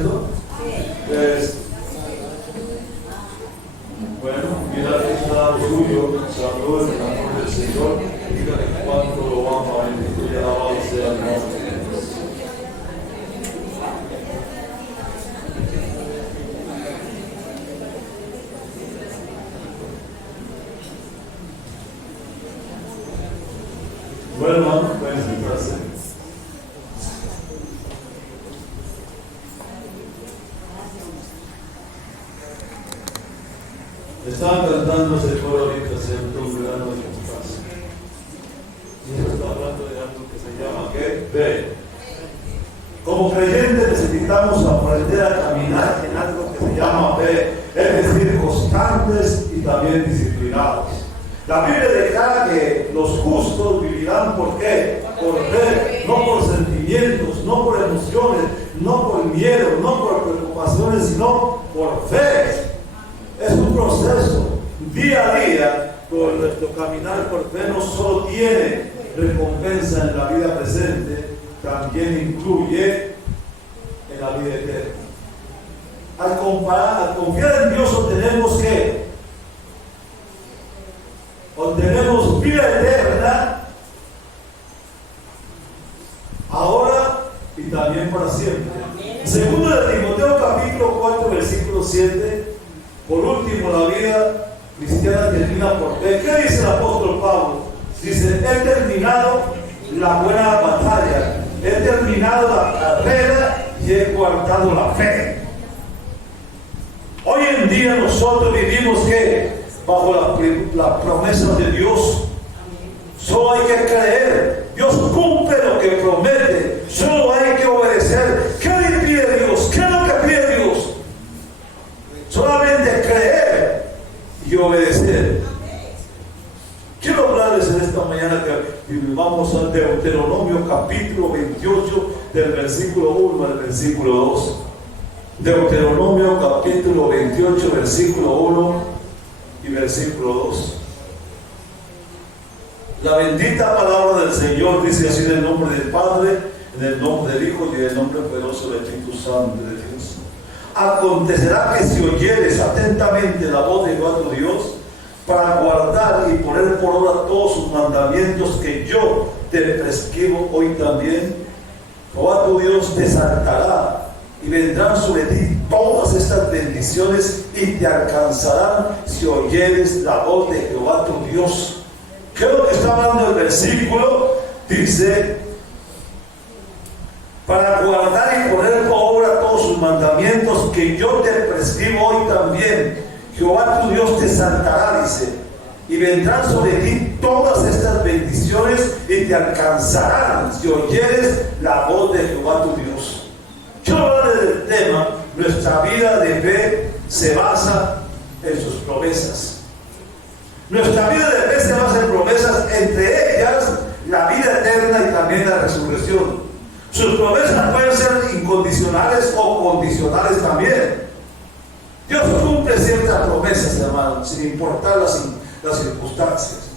haciendo? Pues, bueno, mira que está suyo, saludos en el amor del Señor, dígale cuánto lo ama, bendito y alabado sea el nombre de Dios. Bueno, hermano, pueden sentarse. Estaban cantando ese coro ahorita, ¿cierto? Un verano de tu casa. Y eso está hablando de algo que se llama, ¿qué? Fe. Como creyentes necesitamos aprender a caminar en algo que se llama fe, es decir, constantes y también disciplinados. La Biblia declara que los justos vivirán, ¿por qué? Por fe, no por sentimientos, no por emociones, no por miedo, no por preocupaciones, sino por fe. Es un proceso día a día, por nuestro caminar por fe no solo tiene recompensa en la vida presente, también incluye en la vida eterna. Al confiar en Dios obtenemos vida eterna, ahora y también para siempre. Segundo de Timoteo capítulo 4 versículo 7. Por último, la vida cristiana termina por fe. ¿Qué dice el apóstol Pablo? Dice, he terminado la buena batalla, he terminado la carrera y he guardado la fe. Hoy en día nosotros vivimos que bajo la promesa de Dios. Solo hay que creer. Dios cumple lo que promete. Solo hay que obedecer. ¿Qué le pide Dios? ¿Qué es lo que pide Dios? Solamente creer y obedecer. Quiero hablarles en esta mañana que vamos al Deuteronomio capítulo 28 del versículo 1 al versículo 2. Deuteronomio capítulo 28 versículo 1 y versículo 2. La bendita palabra del Señor dice así: en el nombre del Padre, en el nombre del Hijo y en el nombre poderoso del Espíritu Santo de Dios. Acontecerá que si oyeres atentamente la voz de Jehová tu Dios, para guardar y poner por obra todos sus mandamientos que yo te prescribo hoy también, Jehová tu Dios te exaltará y vendrán sobre ti todas estas bendiciones y te alcanzarán si oyeres la voz de Jehová tu Dios. ¿Qué es lo que está hablando el versículo? Dice, para guardar y poner por obra todos sus mandamientos que yo te prescribo hoy también, Jehová tu Dios te exaltará, dice, y vendrán sobre ti todas estas bendiciones y te alcanzarán si oyeres la voz de Jehová tu Dios. Quiero hablar del tema: nuestra vida de fe se basa en sus promesas. Nuestra vida de fe se basa en promesas, entre ellas la vida eterna y también la resurrección. Sus promesas pueden ser incondicionales o condicionales también. Dios cumple ciertas promesas, hermanos, sin importar las circunstancias.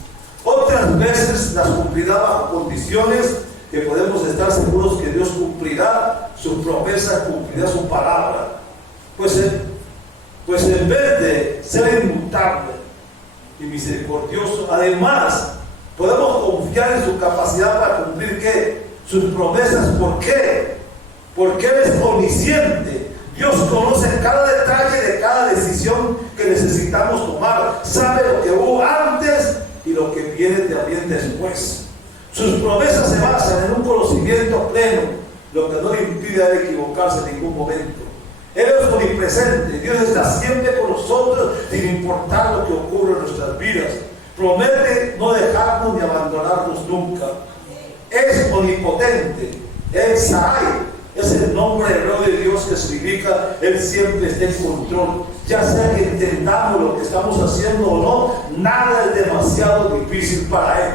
Otras veces las cumplirá bajo condiciones que podemos estar seguros que Dios cumplirá su promesa, cumplirá su palabra. Pues en vez de ser inmutable y misericordioso, además podemos confiar en su capacidad para cumplir ¿qué? Sus promesas. ¿Por qué? Porque Él es omnisciente. Dios conoce cada detalle de cada decisión que necesitamos tomar. Sabe lo que hubo antes y lo que viene también después. Sus promesas se basan en un conocimiento pleno, lo que no le impide a Él equivocarse en ningún momento. Él es omnipresente. Dios está siempre con nosotros sin importar lo que ocurre en nuestras vidas. Promete no dejarnos ni abandonarnos nunca. Es omnipotente. El Shaddai es el nombre hebreo de Dios, que significa Él siempre está en control. Ya sea que entendamos lo que estamos haciendo o no, nada es demasiado difícil para Él.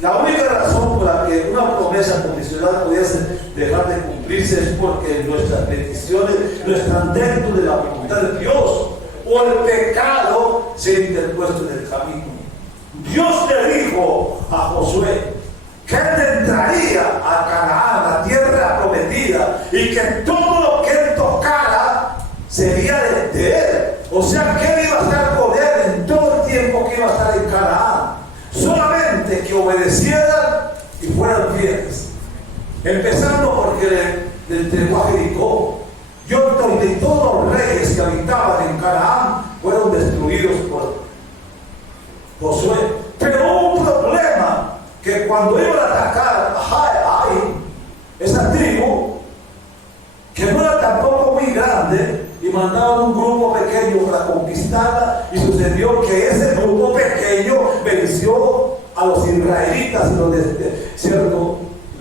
La única razón por la que una promesa condicional pudiese dejar de cumplirse es porque nuestras peticiones no están dentro de la voluntad de Dios, o el pecado se ha interpuesto en el camino. Dios le dijo a Josué que Él entraría a Canaán, la tierra prometida, y que todo lo que Él O sea que él iba a estar con él en todo el tiempo que iba a estar en Canaán. Solamente que obedecieran y fueran fieles. Empezando porque le entregó a Jericó. Y todos los reyes que habitaban en Canaán fueron destruidos por Josué. Pero hubo un problema, que cuando iban a atacar a Ai, esa tribu, que no era tampoco muy grande, y mandaban un grupo pequeño para conquistarla, y sucedió que ese grupo pequeño venció a los israelitas y lo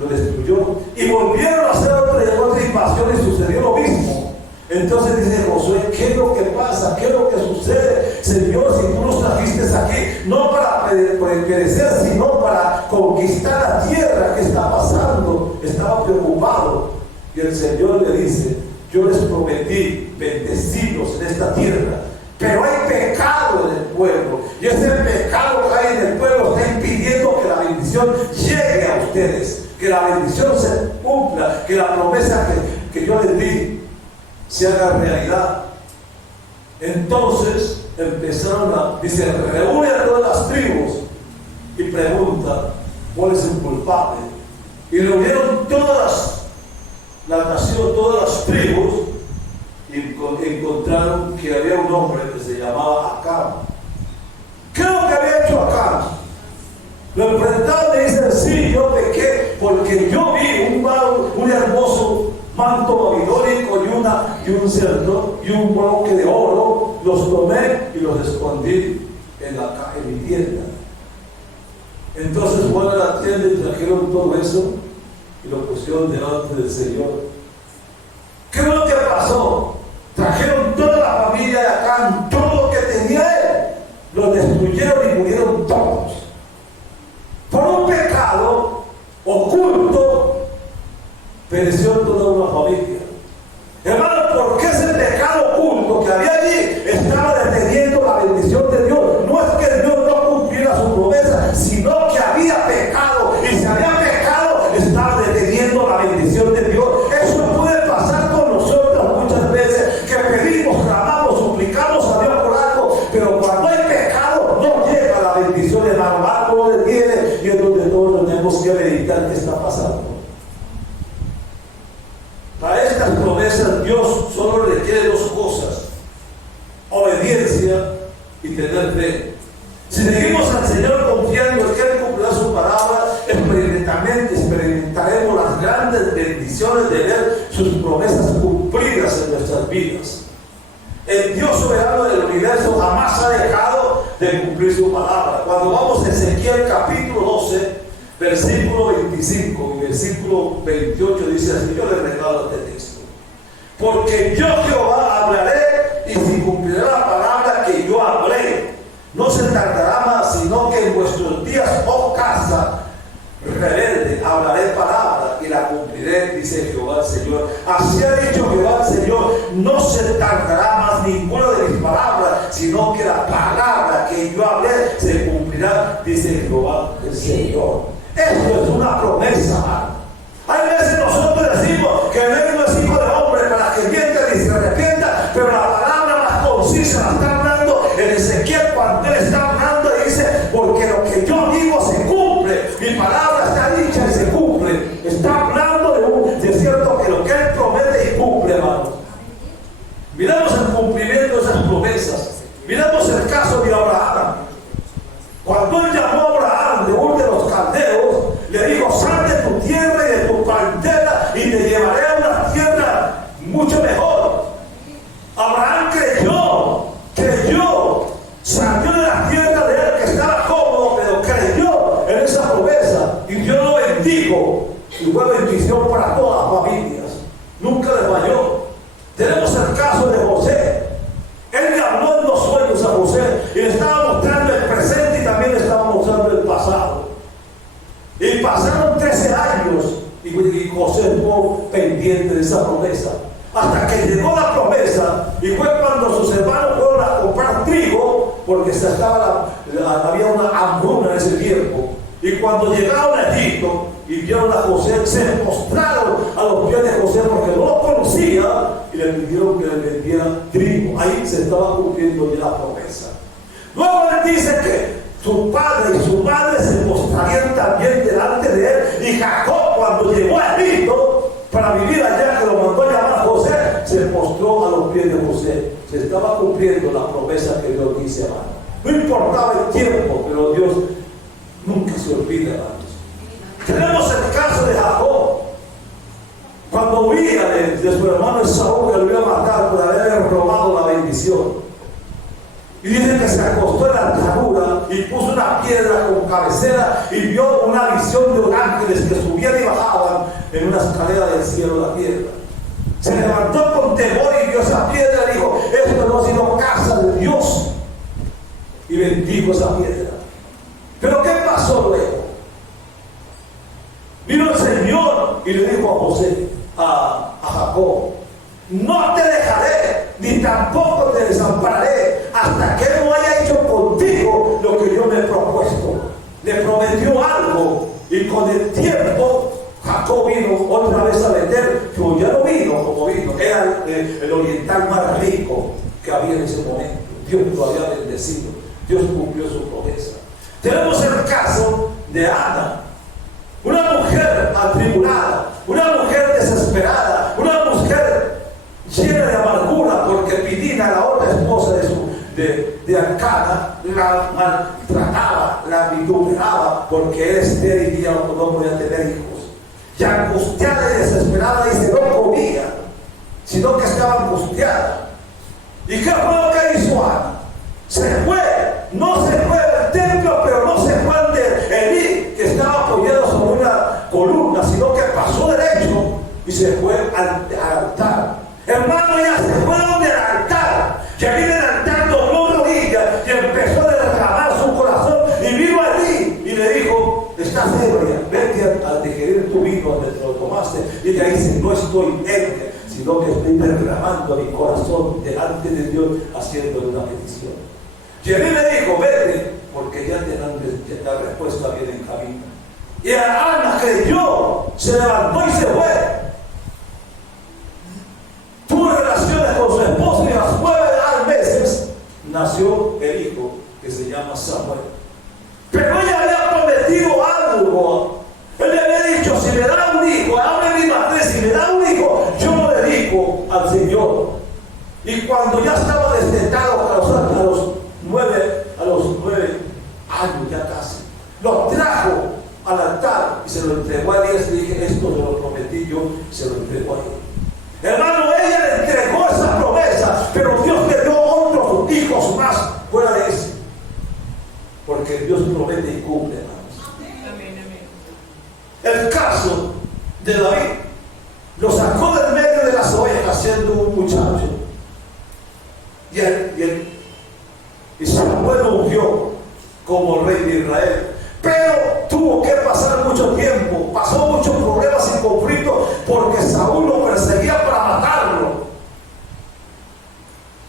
destruyó, y volvieron a hacer otra invasión y sucedió lo mismo. Entonces dice Josué: ¿qué es lo que pasa? ¿Qué es lo que sucede? Señor, si tú nos trajiste aquí no para perecer, sino para conquistar la tierra, ¿qué está pasando? Estaba preocupado. Y el Señor le dice: yo les prometí bendecirlos en esta tierra, pero hay pecado en el pueblo, y ese pecado que hay en el pueblo está impidiendo que la bendición llegue a ustedes, que la bendición se cumpla, que la promesa que yo les di se haga realidad. Entonces empezaron dice, reúne a todas las tribus y pregunta cuál es el culpable. Y reunieron todas las naciones, todas las tribus, y encontraron que había un hombre que se llamaba Acán. ¿Qué es lo que había hecho Acán? Lo enfrentaron y dicen: sí, yo pequé porque yo vi un hermoso manto babilónico y un cerdo y un bloque de oro, los tomé y los escondí en mi tienda. Entonces fueron a la tienda y trajeron todo eso y lo pusieron delante del Señor. ¿Qué es lo que pasó? Trajeron toda la familia de Acán, todo lo que tenía él, lo destruyeron y murieron todos. Por un pecado oculto, pereció toda una familia. Hermano, ¿por qué ese pecado oculto que había allí estaba deteniendo la bendición de Dios? No es que Dios no cumpliera su promesa, sino que había pecado, y si había pecado, estaba deteniendo la bendición de Dios. Eso puede pasar con nosotros muchas veces, que pedimos, clamamos, suplicamos a Dios por algo, pero cuando hay pecado, no llega la bendición, el alma no le tiene, y es donde todos tenemos que meditar qué está pasando. Para estas promesas Dios solo requiere dos cosas: obediencia y tener fe. Si seguimos al Señor confiando en que Él cumplirá su palabra, experimentaremos las grandes bendiciones de ver sus promesas cumplidas en nuestras vidas. El Dios soberano del universo jamás ha dejado de cumplir su palabra. Cuando vamos a Ezequiel capítulo 12, versículo 25 y versículo 28, dice así, yo le regalo este texto: porque yo Jehová hablaré y se cumplirá la palabra que yo hablé. No se tardará más, sino que en vuestros días, oh casa rebelde, hablaré palabra y la cumpliré, dice Jehová el Señor. Así ha dicho Jehová el Señor: no se tardará más ninguna de mis palabras, sino que la palabra que yo hablé se cumplirá, dice Jehová el Señor. Esto es una promesa, hermano. Hay veces nosotros decimos que Él no es hijo de hombre para que mienta y se arrepienta, pero la palabra más concisa la está hablando en Ezequiel, cuando Él está hablando y dice: porque lo que yo digo se cumple, mi palabra está dicha y se cumple. Está hablando de cierto que lo que Él promete y cumple, hermanos. Miramos el cumplimiento de esas promesas. Miramos el caso de Abraham. Cuando Él llamó a Abraham de Ur de los Caldeos, le dijo: sal de tu tierra y de tu parentela y te llevaré a una tierra mucho mejor. Abraham creyó, salió de la tierra de él que estaba cómodo, pero creyó en esa promesa y Dios lo bendijo y fue bendición para todas las familias. Nunca le falló. Tenemos el caso de José. Él le habló en los sueños a José y le estaba mostrando el presente y también le estaba mostrando el pasado. Y pasaron 13 años y José estuvo pendiente de esa promesa. Hasta que llegó la promesa, y fue cuando sus hermanos fueron a comprar trigo, porque había una hambruna en ese tiempo. Y cuando llegaron a Egipto y vieron a José, se postraron a los pies de José porque no lo conocía y le pidieron que le vendiera trigo. Ahí se estaba cumpliendo ya la promesa. Luego él dice que su padre y su madre se postrarían también delante de él. Y Jacob, cuando llegó a Egipto para vivir allá, que lo mandó a llamar José, se postró a los pies de José. Se estaba cumpliendo la promesa que Dios dice, hermano. No importaba el tiempo, pero Dios nunca se olvida, hermanos. Tenemos el caso de Jacob, cuando huía de su hermano Esaú, que lo iba a matar por haber robado la bendición. Y dice que se acostó en la altura y puso una piedra con cabecera y vio una visión de los ángeles que subían y bajaban en una escalera del cielo la piedra. Se levantó con temor y vio esa piedra y dijo: esto no ha sido casa de Dios. Y bendijo esa piedra. Pero ¿qué pasó luego? Vino el Señor y le dijo a José, a Jacob: no te dejaré, ni tampoco te desampararé, hasta que no haya hecho contigo lo que yo me he propuesto. Le prometió algo, y con el tiempo Jacob vino otra vez a Betel, pero ya no vino como vino, era el oriental más rico que había en ese momento. Dios lo había bendecido, Dios cumplió su promesa. Tenemos el caso de Ana, una mujer atribulada, una mujer desesperada, una mujer llena de amargura, porque Penina, la otra esposa de Elcana, la maltrataba, la vituperaba, porque era estéril y ya no podía tener hijos. Y angustiada y desesperada, dice, no comía, sino que estaba angustiada. ¿Y qué fue lo que hizo Ana? Se fue, no se fue del templo, pero no se fue de Elí, que estaba apoyado sobre una columna, sino que pasó derecho y se fue al altar. Hermano, ya se fueron del altar, que viene el altar, dobló rodillas y empezó a derramar su corazón y vino allí y le dijo: estás ebria, vete a digerir tu vino donde te lo tomaste. Y ella dice: no estoy ebria, sino que estoy derramando mi corazón delante de Dios, haciéndole una petición. Y él le dijo: vete, porque ya la respuesta viene en camino. Y Ana creyó, se levantó y se fue. Tuvo relaciones con su esposo y a los 9 meses nació el hijo que se llama Samuel. Pero ella había prometido algo. Él le había dicho: si me da un hijo, abre mi matriz, si me da un hijo, yo lo dedico al Señor. Y cuando ya estaba destetado a los 9 años ya casi, lo trajo al altar y se lo entregó a Elías. Le dije: esto se lo prometí yo, se lo entregó a él. Hermano, ella le entregó esa promesa, pero Dios le dio otros hijos más fuera de ese, porque Dios promete y cumple, hermanos. Amén, amén. El caso de David, lo sacó del medio de las ovejas siendo un muchacho, y Samuel lo ungió como rey de Israel. Pero tuvo que pasar mucho tiempo, pasó muchos problemas y conflictos, porque Saúl lo perseguía para matarlo.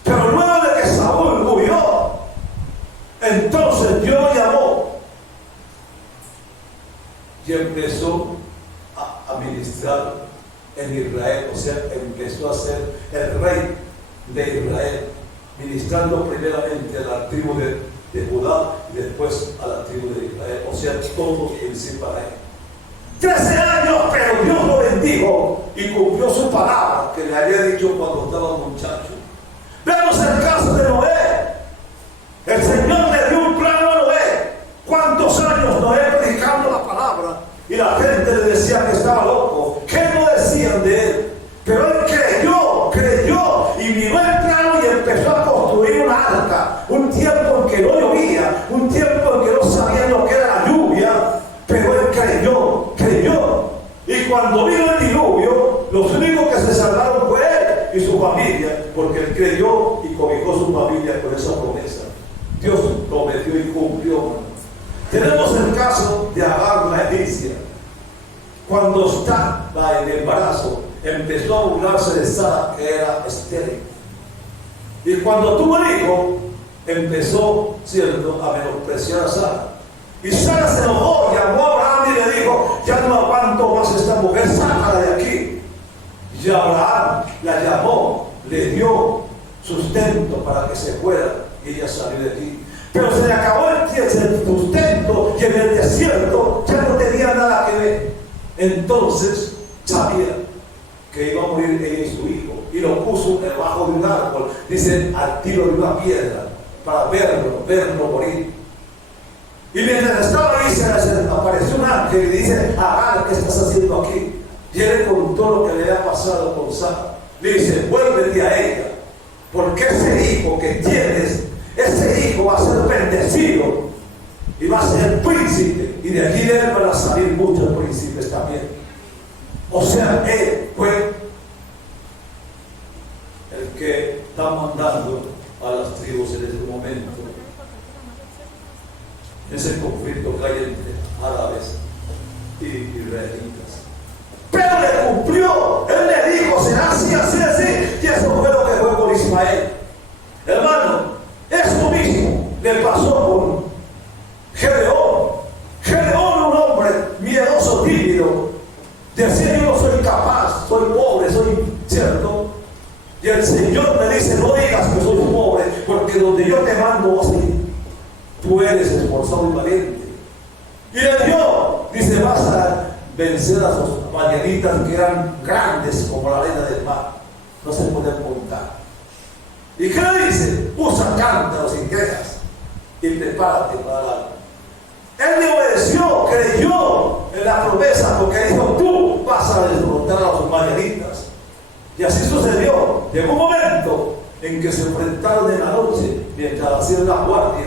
Pero luego de que Saúl murió, entonces Dios lo llamó y empezó a ministrar en Israel. O sea, empezó a ser el rey de Israel, ministrando primeramente a la tribu de Judá y después a la tribu de Israel, o sea, todos en sí para él. 13 años, pero Dios lo bendijo y cumplió su palabra que le había dicho cuando estaba muchacho. Vemos el caso de Noé. El Señor le dio un plan a Noé. ¿Cuántos años Noé predicando la palabra? Y la gente le decía que estaba loco. ¿Qué no decían de él? Pero él creyó y miró el plano y empezó a construir una arca. Un tiempo en que no llovía, un tiempo en que no sabían lo que era la lluvia, pero él creyó. Y cuando vino el diluvio, los únicos que se salvaron fue él y su familia, porque él creyó y cobijó su familia con esa promesa. Dios prometió y cumplió. Tenemos el caso de Agar, la egipcia. Cuando está en el embarazo, empezó a burlarse de Sara, que era estéril. Y cuando tuvo el hijo, empezó, ¿cierto?, a menospreciar a Sara. Y Sara se enojó, llamó a Abraham y le dijo: ya no aguanto más esta mujer, sácala de aquí. Y Abraham la llamó, le dio sustento para que se fuera y ella salió de aquí. Pero se le acabó el sustento y en el desierto ya no tenía nada que ver. Entonces sabía que iba a morir ella y su hijo y lo puso debajo de un árbol, dice, al tiro de una piedra, para verlo morir. Y mientras estaba ahí se le apareció un ángel y le dice, Agar, ¿qué estás haciendo aquí? Y él le contó lo que le había pasado con Sara. Le dice, vuélvete a ella, porque ese hijo que tienes, ese hijo va a ser bendecido y va a ser príncipe, y de aquí de él van a salir muchos príncipes también. O sea, él fue el que está mandando a las tribus en este momento. Ese conflicto que hay entre árabes y israelitas. Pero le cumplió, él le dijo, será así, así, así, y eso fue lo que fue con Ismael. Hermano, esto mismo le pasó con Gedeón. Gedeón, un hombre miedoso, tímido, decía, yo no soy capaz, soy pobre, soy cierto. Y el Señor me dice, no digas que soy pobre, porque donde yo te mando vas a ir. Tú eres esforzado y valiente. Y le dio, dice, vas a vencer a sus madianitas que eran grandes como la arena del mar. No se pueden contar. ¿Y qué le dice? Usa cántaros y quejas y prepárate para la... Él le obedeció, creyó en la promesa, porque dijo, tú vas a derrotar a los madianitas. Y así sucedió. Llegó un momento en que se enfrentaron en la noche mientras hacían la guardia.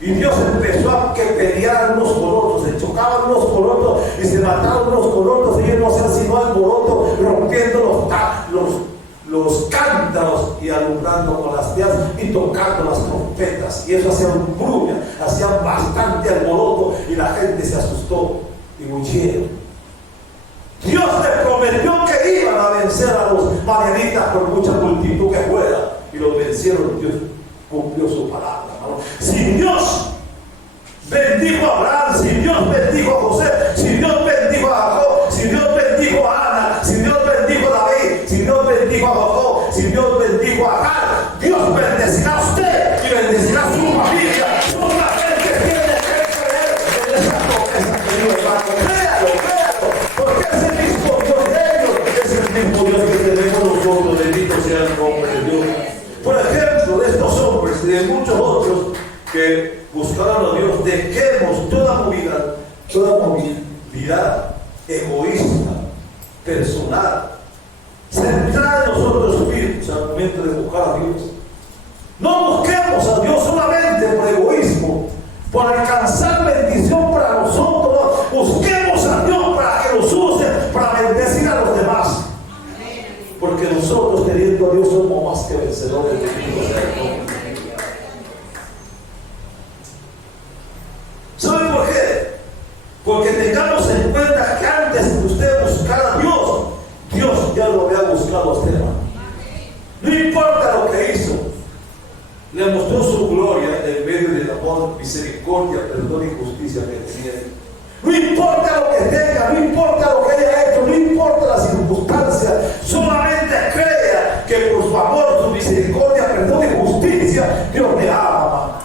Y Dios empezó a que pelearan unos con otros, se chocaban unos con otros y se mataron unos con otros, y ellos no hacían sino alboroto, rompiendo los cántaros y alumbrando con las teas y tocando las trompetas. Y eso hacían bruña, hacían bastante alboroto y la gente se asustó y huyeron. Dios les prometió que iban a vencer a los madianitas por mucha multitud que fuera, y los vencieron. Dios cumplió su palabra. Si Dios bendijo a Abraham, si Dios bendijo a José, si Dios bendijo a Jacob, si Dios bendijo a Ana, si Dios bendijo a David, si Dios bendijo a Jacob, si Dios bendijo a Agar, Dios bendecirá a usted y bendecirá a su familia. Solamente tiene que creer en esa promesa, querido hermano. Créalo, porque es el mismo Dios de ellos, es el mismo Dios que tenemos nosotros. Bendito sea el nombre de Dios. Por ejemplo, de estos hombres y de muchos otros que buscaron a Dios, dejemos toda movilidad egoísta, personal, centrada en nosotros mismos al momento de buscar a Dios. No busquemos a Dios solamente por egoísmo, por alcanzar bendición para nosotros. Busquemos a Dios para que nos use, para bendecir a los demás. Porque nosotros, teniendo a Dios, somos más que vencedores de Dios. ¿Saben por qué? Porque tengamos en cuenta que antes de usted buscar a Dios, Dios ya lo había buscado a usted. No importa lo que hizo, le mostró su gloria en medio del amor, misericordia, perdón y justicia que tenía. No importa lo que tenga, no importa lo que haya hecho, no importa las circunstancias, solamente crea que por su amor, su misericordia, perdón y justicia, Dios te ama.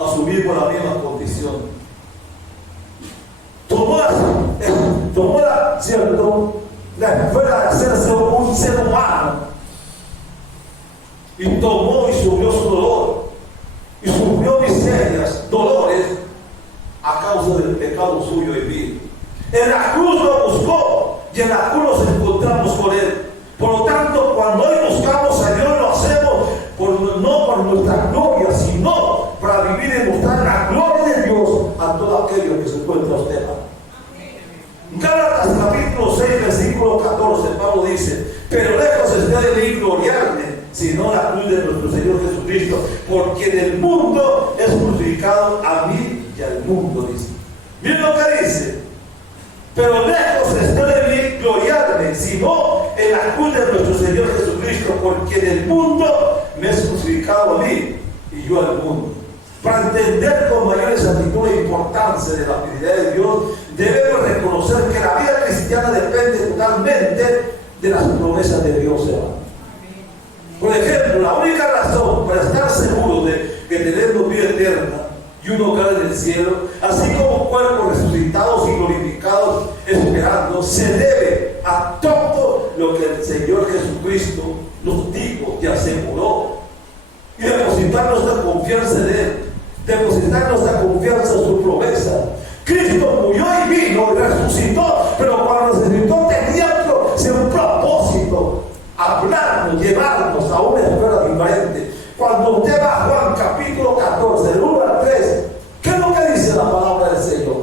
Asumimos la misma condición. Tomó la esfera de hacerse un ser humano y tomó y sufrió su dolor y sufrió miserias, dolores a causa del pecado suyo y mío. En la cruz lo buscó y en la cruz nos encontramos con él. Por lo tanto, cuando hoy buscamos a Dios, lo hacemos no por nuestra gloria, sino para vivir y mostrar la gloria de Dios a todo aquello que se encuentra a usted. Gálatas capítulo 6, versículo 14, Pablo dice: pero lejos está de mí gloriarme, sino la cruz de nuestro Señor Jesucristo, porque en el mundo es crucificado a mí y al mundo, dice. Miren lo que dice: pero lejos está de mí gloriarme, sino en la cruz de nuestro Señor Jesucristo, porque en el mundo me es crucificado a mí y yo al mundo. Para entender con mayor exactitud la importancia de la fidelidad de Dios, debemos reconocer que la vida cristiana depende totalmente de las promesas de Dios, hermano. Por ejemplo, la única razón para estar seguro de que tenemos vida eterna y un hogar en el cielo, así como cuerpos resucitados y glorificados esperando, se debe a todo lo que el Señor Jesucristo nos dijo y aseguró. Y depositar nuestra confianza en Él, depositar nuestra confianza en su promesa. Cristo murió y vino y resucitó, pero cuando resucitó tenía un propósito: hablarnos, llevarnos a una esfera diferente. Cuando usted va a Juan capítulo 14, del 1 al 3, ¿qué es lo que dice la palabra del Señor?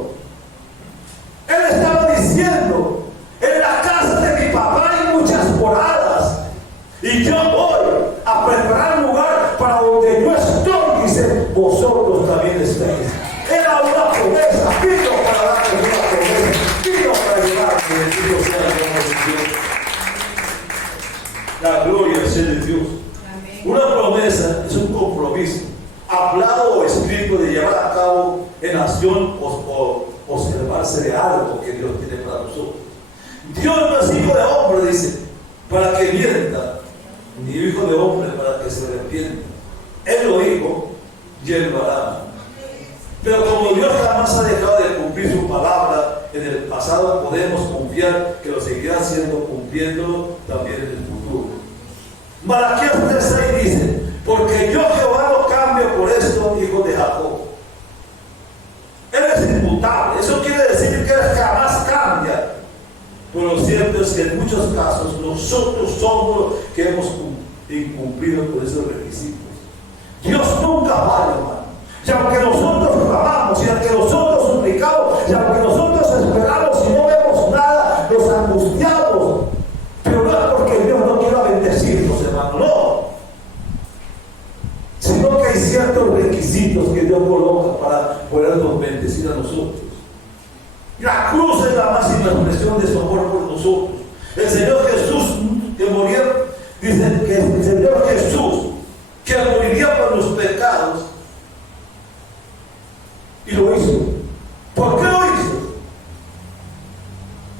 Él estaba diciendo: en la casa de mi papá hay muchas moradas, y yo voy a preparar lugar para donde yo estoy, dice, vosotros también estáis. Era una promesa, vino para darles una promesa, vino para llevarme, bendito sea Dios. La gloria sea de Dios. Amén. Una promesa es un compromiso, hablado o escrito, de llevar a cabo en acción o observarse de algo que Dios tiene para nosotros. Dios no es hijo de hombre, dice, para que mienta, ni hijo de hombre para que se arrepienta. Él lo dijo y Él lo hará. Pero como Dios jamás ha dejado de cumplir su palabra en el pasado, podemos confiar que lo seguirá haciendo, cumpliéndolo también en el futuro. Malaquías 3:6 dice: porque yo Jehová no cambio por esto, hijo de Jacob. Él es inmutable. Eso quiere decir que Él jamás cambia. Pero lo cierto es que en muchos casos nosotros somos los que hemos incumplido con esos requisitos. Dios nunca falla, hermano. Y aunque nosotros clamamos, y aunque nosotros suplicamos, y aunque nosotros esperamos y no vemos nada, nos angustiamos. Pero no es porque Dios no quiera bendecirnos, hermano, no. Sino que hay ciertos requisitos que Dios coloca para podernos bendecir a nosotros. La cruz es la máxima expresión de su amor por nosotros. El Señor Jesús que murió, dice que el Señor Jesús que moriría por los pecados, y lo hizo. ¿Por qué lo hizo?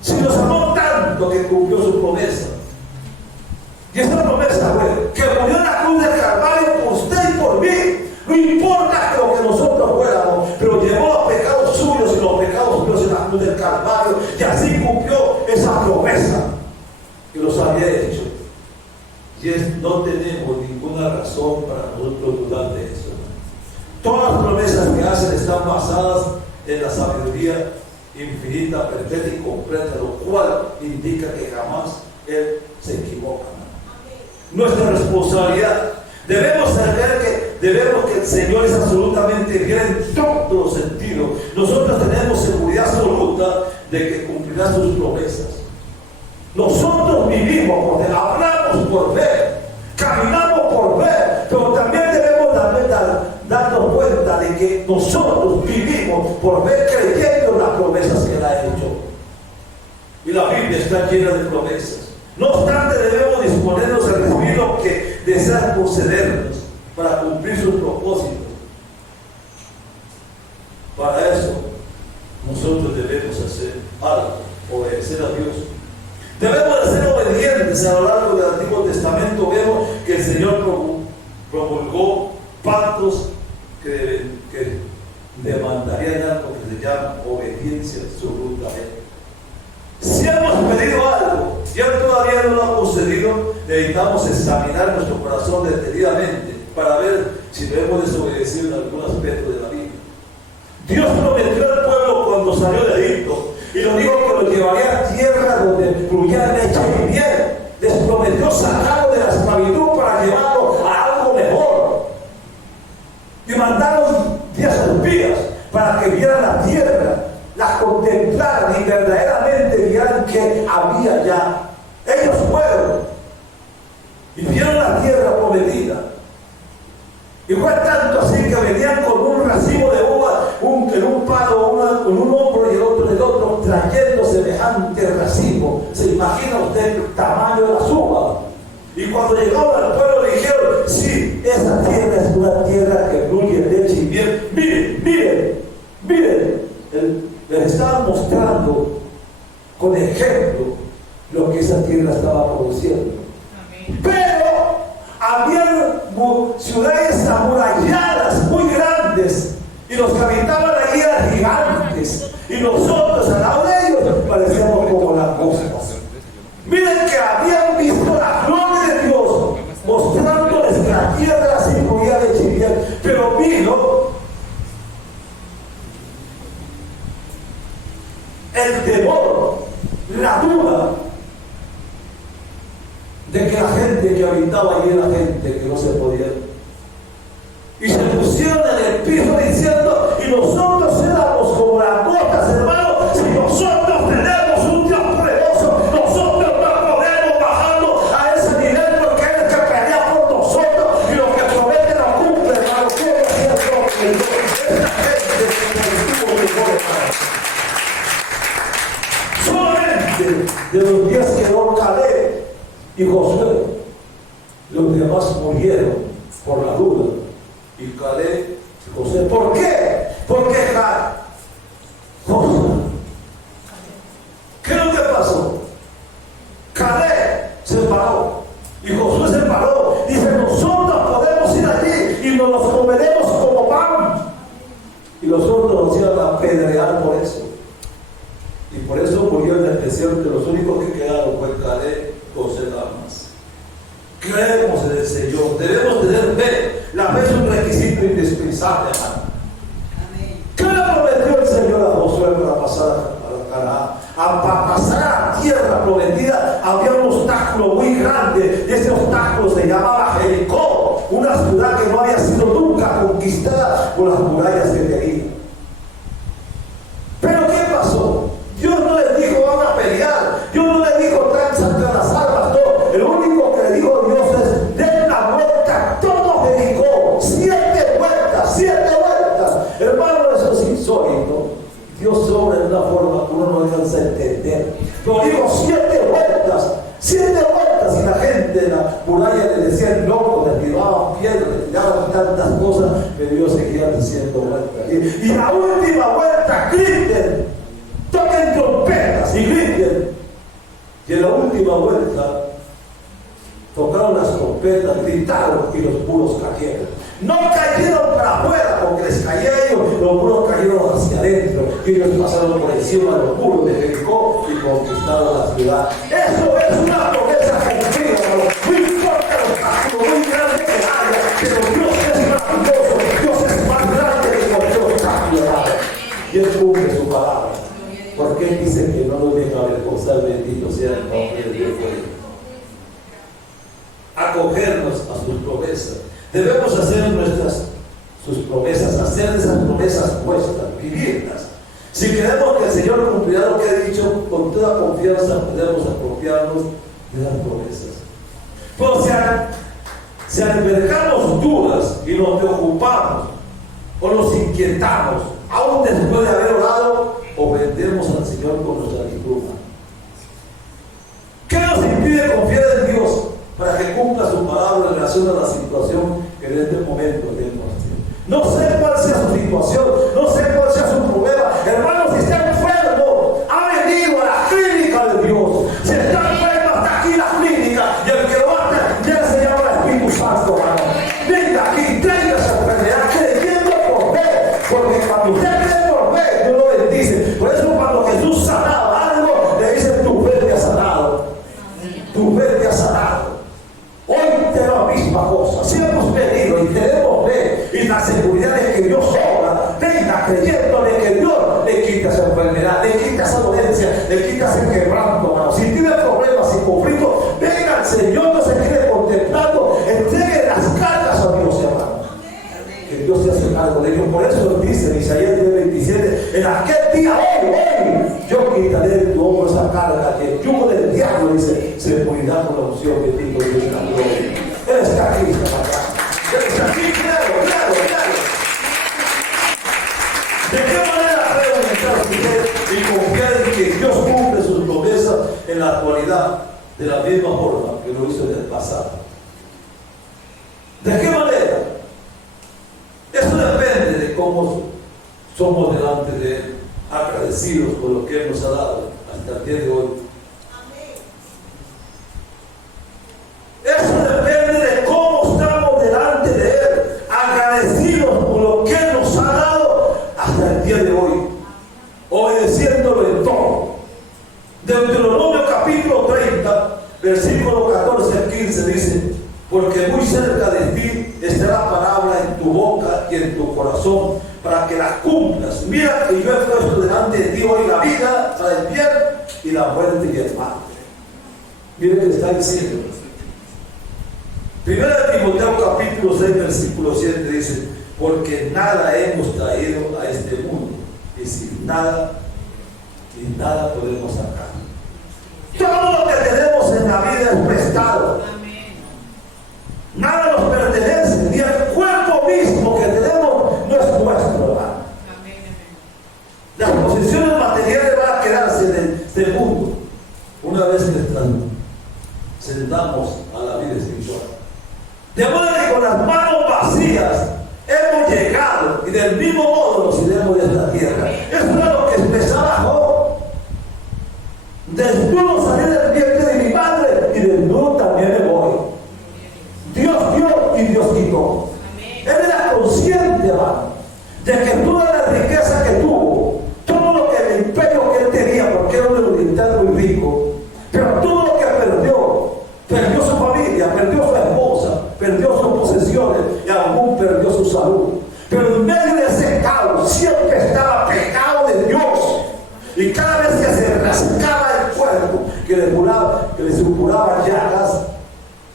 Si nos amó tanto que cumplió su promesa. Y esa promesa fue que murió en la cruz del Calvario por usted y por mí. No importa que lo que nosotros fuéramos, pero llevó los pecados suyos y los pecados suyos en la cruz del Calvario, y así cumplió esa promesa que nos había hecho. Y no tenemos ninguna razón para nosotros dudar de eso. Todas las promesas que hacen están basadas en la sabiduría infinita, perfecta y completa, lo cual indica que jamás Él se equivoca. Nuestra responsabilidad, debemos saber que el Señor es absolutamente fiel en todos los sentidos. Nosotros tenemos seguridad absoluta de que cumplirá sus promesas. Nosotros vivimos porque hablamos por fe, caminamos por fe, pero también debemos darnos cuenta de que nosotros vivimos por fe, creyendo en las promesas que Él ha hecho. Y la Biblia está llena de promesas. No obstante, debemos disponernos a recibir lo que desea concedernos para cumplir sus propósitos. Para eso, nosotros debemos hacer algo, obedecer a Dios. Debemos de ser obedientes. A lo largo del Antiguo Testamento vemos que el Señor promulgó pactos que demandarían algo que se llama obediencia absolutamente. Si hemos pedido algo y Él todavía no lo ha concedido, necesitamos examinar nuestro corazón detenidamente para ver si lo hemos desobedecido en algún aspecto de la vida. Dios prometió al pueblo cuando salió de Egipto y lo dijo que lo llevaría a tierra donde fluía leche y miel. Les prometió sacarlo de la esclavitud para llevarlo a algo mejor. Y mandaron 10 espías para que vieran la tierra, la contemplaran y verdaderamente vieran que había ya. Ellos fueron y vieron la tierra prometida. Y fue tanto así que venían con un racimo de uva, en un palo, con un hombro y el otro en el otro, trayendo semejante racimo. ¿Se imagina usted el tamaño de las uvas? Y cuando llegaron al pueblo le dijeron: sí, esa tierra es una tierra que fluye leche y miel. Miren, les estaban mostrando con ejemplo lo que esa tierra estaba produciendo. Pero había ciudades amuralladas muy grandes, y los que habitaban allí eran gigantes, y nosotros al lado de ellos parecíamos como langostas. Miren que habían visto la gloria de Dios mostrándoles que la tierra se podía deschiviar, pero vino el temor, la duda de que la gente que habitaba allí era gente que no se podía. Y se pusieron en el piso diciendo, y nosotros éramos como langostas, hermanos, si nosotros tenemos un Dios poderoso, nosotros no podemos bajarnos a ese nivel, porque Él es que pelea por nosotros, y lo que promete lo cumple, hermano. ¿Qué va a hacer Dios? Esta gente estuvo mejor, hermano. Solamente de los 10 quedó Caleb y Josué. Los demás murieron por la duda. Y Caleb y Josué, ¿por qué? Porque Josué, ¿qué es lo que pasó? Caleb se paró y Josué se paró. Dice, nosotros podemos ir allí y nos los comeremos como pan. Y los otros nos iban a apedrear por eso. Y por eso murió en el desierto. Los únicos que quedaron fue Caleb y Josué nada más. Creemos en el Señor, debemos tener fe. La fe es un requisito indispensable, hermano. ¿Qué le prometió el Señor a Josué para pasar a Canaán? Para pasar a la tierra prometida había un obstáculo muy grande, y ese obstáculo se llamaba Jericó, una ciudad que no había sido nunca conquistada por las murallas que tenía. Pero ¿qué pasó? Dios no les dijo van a pelear, Dios no les dijo sacar las armas, no. El único que le dijo Dios es den la vuelta a todo Jericó, 7 vueltas, 7 vueltas. Hermano, eso es insólito. Dios obra de una forma que uno no alcanza a entender. Pero digo 7 vueltas, 7 vueltas, y la gente de la muralla le decían loco, le tiraban piedras, le tiraban tantas cosas, pero Dios seguía diciendo vueltas. Y la última vuelta, griten, toquen trompetas y griten. Y en la última vuelta tocaron las trompetas, gritaron y los muros cayeron. No cayeron para afuera porque les caía a ellos, los muros cayeron hacia adentro y ellos pasaron por encima de los muros de Jericó y conquistaron la ciudad. Eso es una promesa cumplida, hermano. No importa el obstáculo muy grande que haya, pero Dios es maravilloso, Dios es más grande que cualquier obstáculo, hermano. Y Él cumple su palabra. Porque Él dice que no nos deja avergonzar, bendito sea el nombre de Dios. Acogernos a sus promesas. Debemos hacer sus promesas, hacer esas promesas nuestras, vivirlas. Si queremos que el Señor cumplirá lo que ha dicho, con toda confianza podemos apropiarnos de las promesas. Pero si albergamos dudas y nos preocupamos o nos inquietamos, aún después de haber orado, ofendemos al Señor con nuestra actitud. ¿Qué nos impide confiar en Dios para que cumpla su palabra en relación a la situación que en este momento tenemos? No sé cuál sea su situación, no sé cuál sea su problema. Hermano, si está enfermo, ha venido a la clínica de Dios. Si está enfermo, hasta aquí la clínica, y el que lo va a atender se llama el Espíritu Santo, hermano. Venga aquí, traiga esa enfermedad, creyendo por fe, porque cuando usted cree por fe, Dios lo bendice. Por eso cuando Jesús sanaba algo, le dicen tu fe te ha sanado. Tu fe te ha sanado. Hoy tenemos la misma cosa. Si hemos venido y tenemos fe y la seguridad de que Dios obra, venga creyéndole que Dios le quita esa enfermedad, le quita esa dolencia, le quita ese quebranto, hermano. Si tiene problemas y conflictos, venga al Señor, no se quede contemplando, entregue las cargas a Dios, hermano. Que Dios se hace cargo de ellos. Por eso dice en Isaías 10:27, en aquel día, hoy, yo quitaré de tu hombro esa carga, que el yugo del diablo, dice, se morirá con la unción de ti, de la gloria. Él está aquí, está acá. Él está aquí, claro. ¿De qué manera puede aumentar su fe y confiar en que Dios cumple sus promesas en la actualidad de la misma forma que lo hizo en el pasado? ¿De qué manera? Eso depende de cómo somos delante de Él, agradecidos por lo que Él nos ha dado hasta el día de hoy. Deuteronomio capítulo 30, versículo 14 al 15 dice: porque muy cerca de ti está la palabra en tu boca y en tu corazón, para que la cumplas. Mira que yo he puesto delante de ti hoy la vida para el bien y la muerte y el mal. Mire que está diciendo. Primera de Timoteo capítulo 6, versículo 7 dice: porque nada hemos traído a este mundo, y sin nada podemos sacar. Todo lo que tenemos en la vida es prestado. Nada nos pertenece, ni el cuerpo mismo que tenemos no es nuestro, hermano. Las posesiones materiales van a quedarse del mundo una vez que sentamos a la vida espiritual. De modo que con las manos vacías hemos llegado, y del mismo modo nos iremos de esta tierra. Eso es lo que expresaba Job. Desnudo salí del vientre de mi madre, y desnudo también me voy. Dios dio y Dios quitó. Él era consciente, hermano, de que toda la riqueza que tuvo, todo lo que el imperio que él tenía, porque era un militar muy rico, pero todo lo que perdió su familia, perdió su esposa, perdió sus posesiones y aún perdió su salud. Pero en medio de ese caos siempre estaba pegado de Dios, y cada vez que se rascaba el cuerpo, que le supuraba llagas,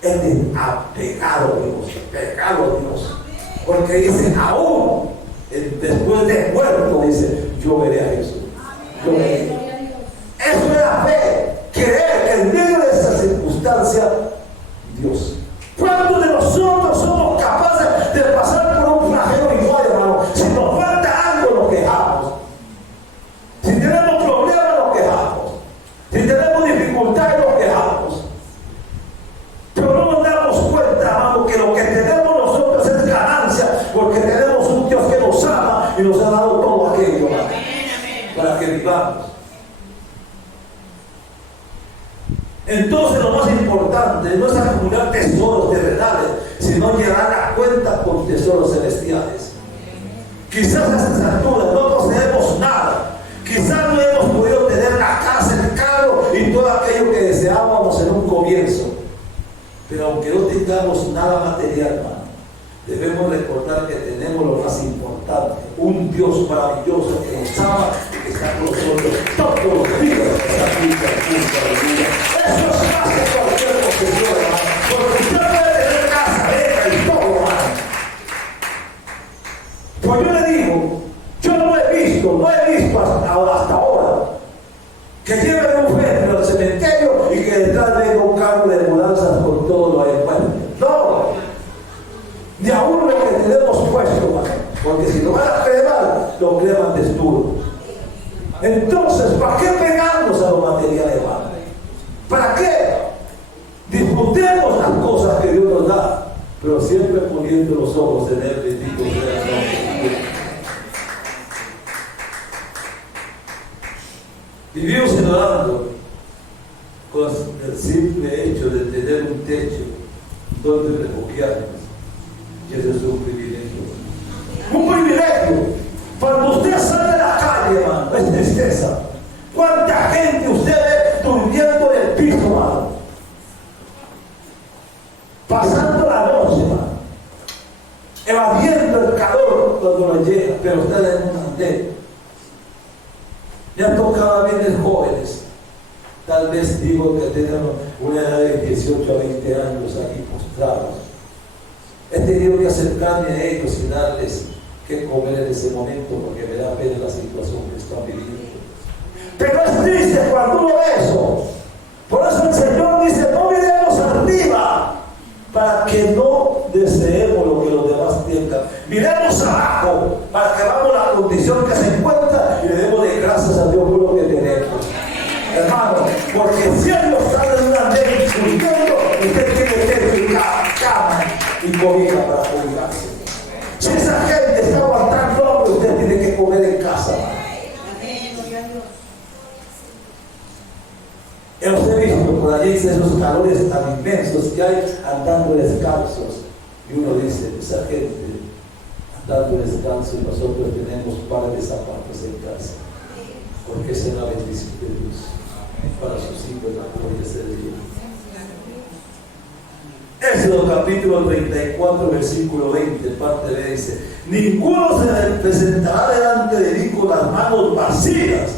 él apegado a Dios, porque dice, aún después de muerto, dice, yo veré a Jesús. Yo veré. Eso era fe, creer que en medio de esa circunstancia, Dios. ¿Cuántos de nosotros somos capaces de pasar por un flagelo igual, hermano? Si nos falta algo, nos quejamos. Si tenemos problemas, nos quejamos. Si tenemos dificultades, nos quejamos. Pero no nos damos cuenta, hermano, que lo que tenemos nosotros es ganancia, porque tenemos un Dios que nos ama y nos ha dado todo aquello, hermano, para que vivamos. Entonces, lo más importante no es acumular tesoros terrenales, sino llevar la cuenta con tesoros celestiales. Quizás a estas alturas no poseemos nada, quizás no hemos podido tener la casa, el carro y todo aquello que deseábamos en un comienzo. Pero aunque no tengamos nada material, hermano, debemos recordar que tenemos lo más importante: un Dios maravilloso que nos ama y que está con nosotros todos los días. Eso es más que cualquier posesión, hermano, porque usted puede tener casa, beca y todo, hermano. Pues yo le digo, yo no he visto hasta ahora que lleven un féretro al cementerio y que detrás venga un carro de mudanzas con todo lo envuelto. No, ni aún lo que tenemos puesto, hermano, porque si lo van a cremar, lo creman desnudo. Entonces, ¿para qué pegarnos a lo material, hermano? ¿Para qué? Disfrutemos las cosas que Dios nos da, pero siempre poniendo los ojos en Él. Bendito sea el nombre de Dios. Vivimos ignorando con el simple hecho de tener un techo donde refugiarnos, y eso es un privilegio. Un privilegio. Cuando usted sale a la calle, hermano, es tristeza. ¿Cuánta gente usted ve durmiendo en el piso, hermano? Pasando la noche, hermano, evadiendo el calor cuando le llega, pero usted en un andén. Me han tocado a veces jóvenes, tal vez digo que tengan una edad de 18 a 20 años aquí postrados. He tenido que acercarme a ellos y darles que comer en ese momento, porque me da pena la situación que están viviendo. Pero es triste cuando uno ve eso. Por eso el Señor dice: no miremos arriba para que no deseemos lo que los demás tengan. Miremos abajo para que veamos la condición que se encuentra y le demos de gracias a Dios por lo que tenemos. Hermano, porque si Él nos está en una ley discutiendo, usted tiene que tener cama y comida para cobijarse. Si esa gente está aguantando hambre, usted tiene que comer en casa. Hemos visto por allí esos calores tan inmensos que hay andando descalzos. Y uno dice: esa gente andando descalzo y nosotros tenemos par de zapatos en casa. Porque esa es la bendición de Dios. Para pues la gloria sea de Dios. Éxodo capítulo 34, versículo 20, parte B dice: ninguno se presentará delante de mí con las manos vacías.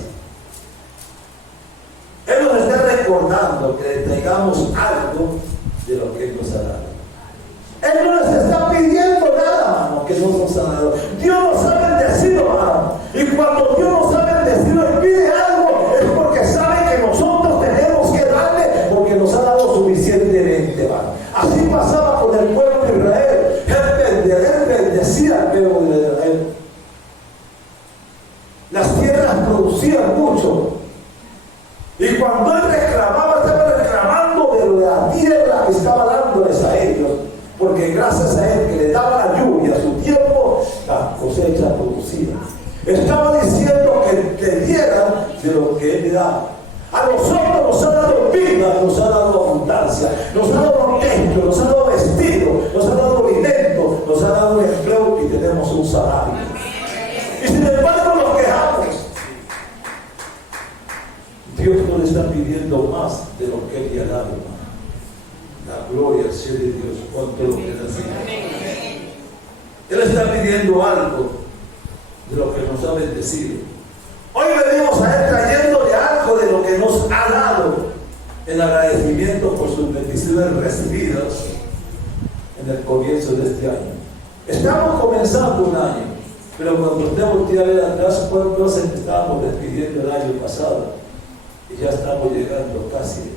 Él nos está recordando que le traigamos algo de lo que Él nos ha dado. Él no nos está pidiendo nada, hermano, que no nos ha dado. Dios nos ha bendecido, hermano. Y cuando Dios nos ha bendecido y pide algo, es porque sabe que nosotros tenemos que darle, porque nos ha dado suficientemente, hermano. Así pasaba con el pueblo de Israel. Él bendecía al pueblo de Israel. Las tierras producían mucho. Y cuando Él reclamaba, estaba reclamando de la tierra que estaba dándoles a ellos. Porque gracias a Él que le daba la lluvia a su tiempo, la cosecha producía. Estaba diciendo que le dieran de lo que Él le daba. A nosotros nos ha dado vida, nos ha dado abundancia, nos ha dado techo, nos ha dado vestido, nos ha dado alimento, nos ha dado un empleo y tenemos un salario. Y sin embargo nos quejamos. Dios no le está pidiendo más de lo que Él le ha dado. La gloria sea de Dios, cuanto lo que necesita. Él está pidiendo algo de lo que nos ha bendecido. Hoy venimos a Él trayéndole algo de lo que nos ha dado en agradecimiento por sus bendiciones recibidas en el comienzo de este año. Estamos comenzando un año, pero cuando usted voltea a ver atrás, ¿cuántos estábamos despidiendo el año pasado? Y ya estamos llegando casi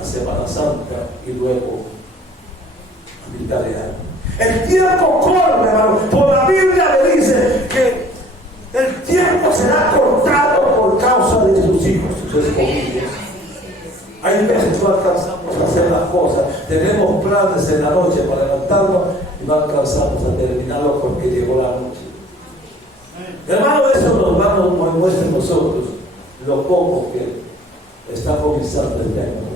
a Semana Santa y luego a mitad de año. El tiempo corre, hermano. Por la Biblia le dice que el tiempo será cortado por causa de sus hijos, sus escogidos. Hay veces no alcanzamos a hacer las cosas. Tenemos planes en la noche para levantarnos y no alcanzamos a terminarlo porque llegó la noche. Hermano, eso nos muestra a nosotros lo poco que está comenzando este año nuevo.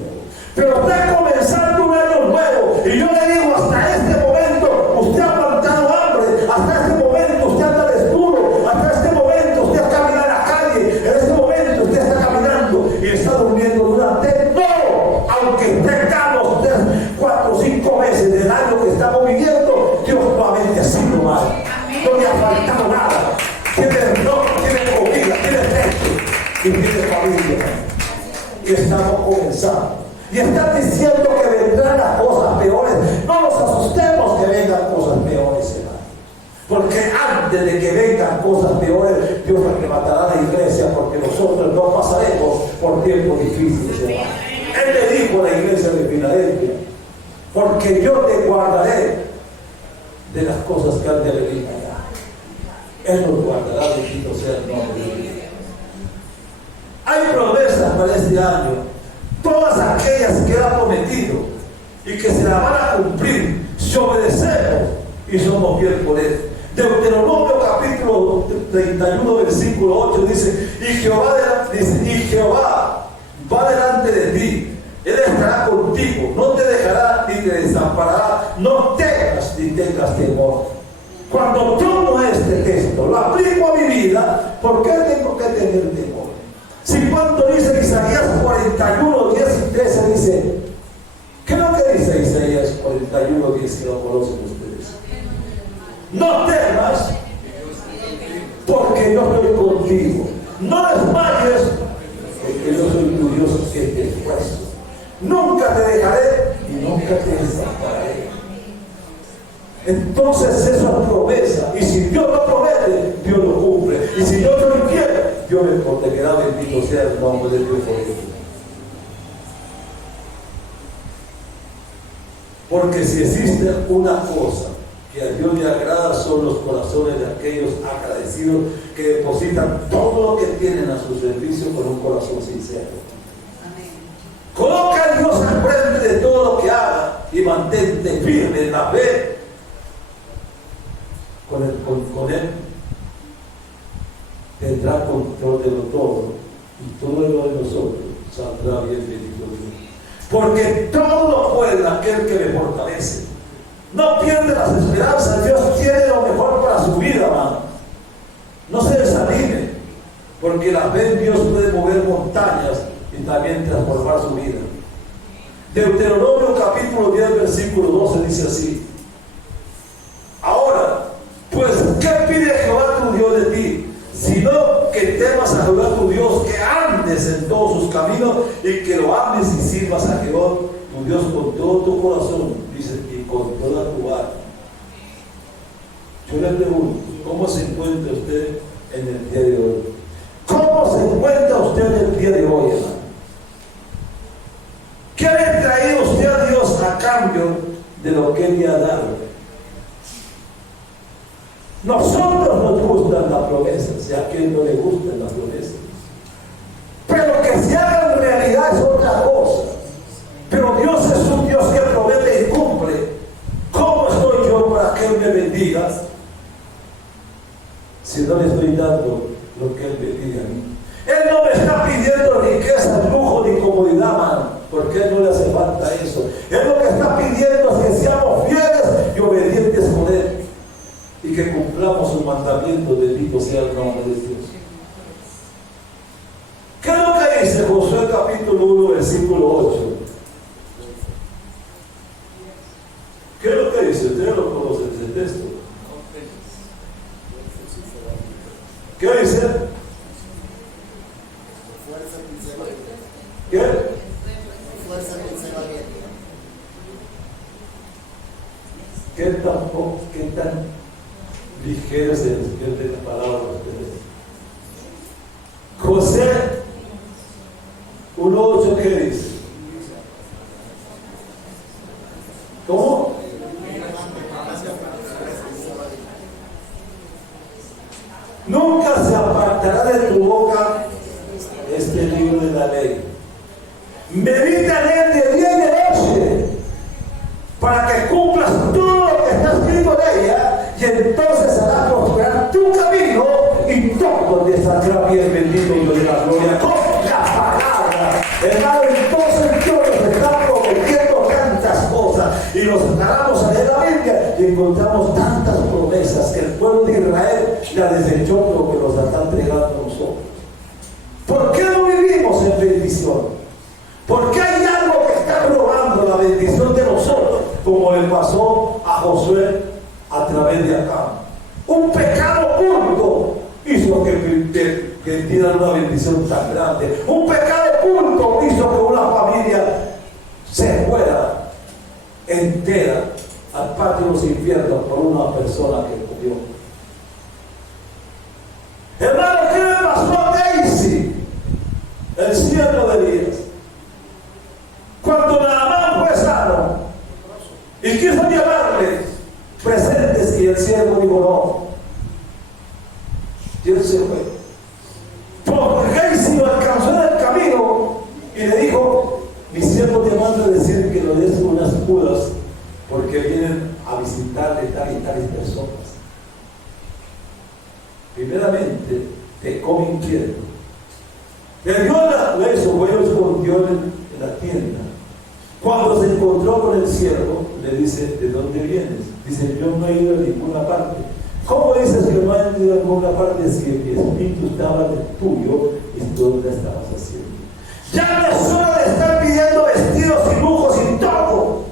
Pero está comenzando un año nuevo. Y yo le digo, hasta este momento usted ha aguantado hambre. Hasta este momento usted anda desnudo. Hasta este momento usted camina en la calle. En este momento usted está caminando y está durmiendo durante todo. Aunque tengamos 3, 4, 5 meses del año que estamos viviendo, Dios no ha bendecido mal. No le ha faltado nada. Tiene ropa, tiene comida, tiene techo y tiene familia. Y estamos comenzando. Y están diciendo que vendrán las cosas peores. No nos asustemos que vengan cosas peores, hermano. Porque antes de que vengan cosas peores, Dios arrebatará la iglesia, porque nosotros no pasaremos por tiempos difíciles, hermano. Él le dijo a la iglesia de Filadelfia: porque yo te guardaré de las cosas que han de venir allá. Él nos guardará, bendito sea el nombre de Dios. Hay promesas para este año, todas aquellas que Él ha prometido y que se las van a cumplir si obedecemos y somos bien por Él. Deuteronomio capítulo 31 versículo 8 dice: y Jehová va delante de ti, Él estará contigo, no te dejará ni te desamparará, no temas ni tengas temor. Cuando tomo este texto, lo aplico a mi vida, ¿por qué tengo que tener temor? Si cuando dice Isaías 41, 10 y 13 dice, ¿qué es lo que dice Isaías 41, 10 que lo conocen ustedes? No temas, porque yo estoy contigo. No desmayes, porque yo soy tu Dios que te esfuerzo. Nunca te dejaré y nunca te desampararé. Entonces esa es promesa. Y si Dios lo promete, Dios lo cumple. Y si yo soy fiel, Dios me protegerá. Bendito sea el nombre de Dios por él. Porque si existe una cosa que a Dios le agrada, son los corazones de aquellos agradecidos que depositan todo lo que tienen a su servicio con un corazón sincero. Amén. Coloca a Dios al frente de todo lo que haga y mantente firme en la fe. Con él tendrá control de todo y todo lo de nosotros saldrá bien, bendito Dios. Porque todo lo puede aquel que le fortalece. No pierde las esperanzas. Dios tiene lo mejor para su vida, hermano. No se desanime, porque la fe en Dios puede mover montañas y también transformar su vida. Deuteronomio capítulo 10 versículo 12 dice así: ahora, pues, ¿qué pide Jehová tu Dios de ti? Sino que temas a Jehová tu Dios, que andes en todos sus caminos y que lo ames y sirvas a Jehová tu Dios con todo tu corazón, dice, y con toda tu alma. Yo le pregunto, ¿cómo se encuentra usted en el día de hoy? ¿Cómo se encuentra usted en el día de hoy, hermano? ¿Qué le ha traído usted a Dios a cambio de lo que Él le ha dado? Nosotros nos gustan las promesas, y a quien no le gustan las promesas. Pero que se hagan realidad es otra cosa. Pero Dios es un Dios que promete y cumple. ¿Cómo estoy yo para que Él me bendiga si no le estoy dando lo que Él me pide a mí? Él no me está pidiendo riqueza, lujo ni comodidad, mano, porque a Él no le hace falta eso. Él lo que está pidiendo es que seamos fieles y obedientes con Él y que cumplamos sus mandamientos. Bendito sea el nombre de Dios. ¿Qué es lo que dice Josué capítulo 1 versículo 8? ¿Qué es lo que dice? Ustedes lo conocen, ese texto. ¿Qué dice? ¿Qué? ¿Qué tan ligero se despierte la palabra de ustedes? José 1:8, ¿qué dice? ¿Cómo? Nunca se apartará de tu boca este libro de la ley. Medita en él de día y de noche, para que cumplas todo lo que está escrito en ella, y entonces hará prosperar tu camino y todo te saldrá bien. Bendito Dios de la gloria. Con la palabra, hermano, entonces Dios nos está prometiendo tantas cosas, y nos paramos a leer la Biblia y encontramos tantas promesas que el pueblo de Israel la desechó, pero que nos está entregando a nosotros. ¿Por qué no vivimos en bendición? Porque hay algo que está robando la bendición de nosotros, como le pasó a Josué a través de acá. Un pecado oculto hizo que dieran una bendición tan grande. Un pecado oculto hizo que una familia se fuera entera al patio de los infiernos por una persona que murió. Hermano, ¿qué le pasó a Daisy, el siervo de Elías? Cuando Naamán fue sano y quiso llamarle presentes, y el siervo dijo no, y él se fue. Porque Daisy lo alcanzó en el camino y le dijo: mi siervo te manda a decir que lo des unas curas, porque vienen a visitarle tal y tales personas. Primeramente, te come inquieto. Le dio la eso, fue lo escondió en la tienda. Cuando se encontró con el siervo, le dice: ¿de dónde vienes? Dice: yo no he ido a ninguna parte. ¿Cómo dices que no has ido a ninguna parte si mi espíritu estaba en el tuyo y tú lo estabas haciendo? Ya no es hora de estar pidiendo vestidos y lujos y todo.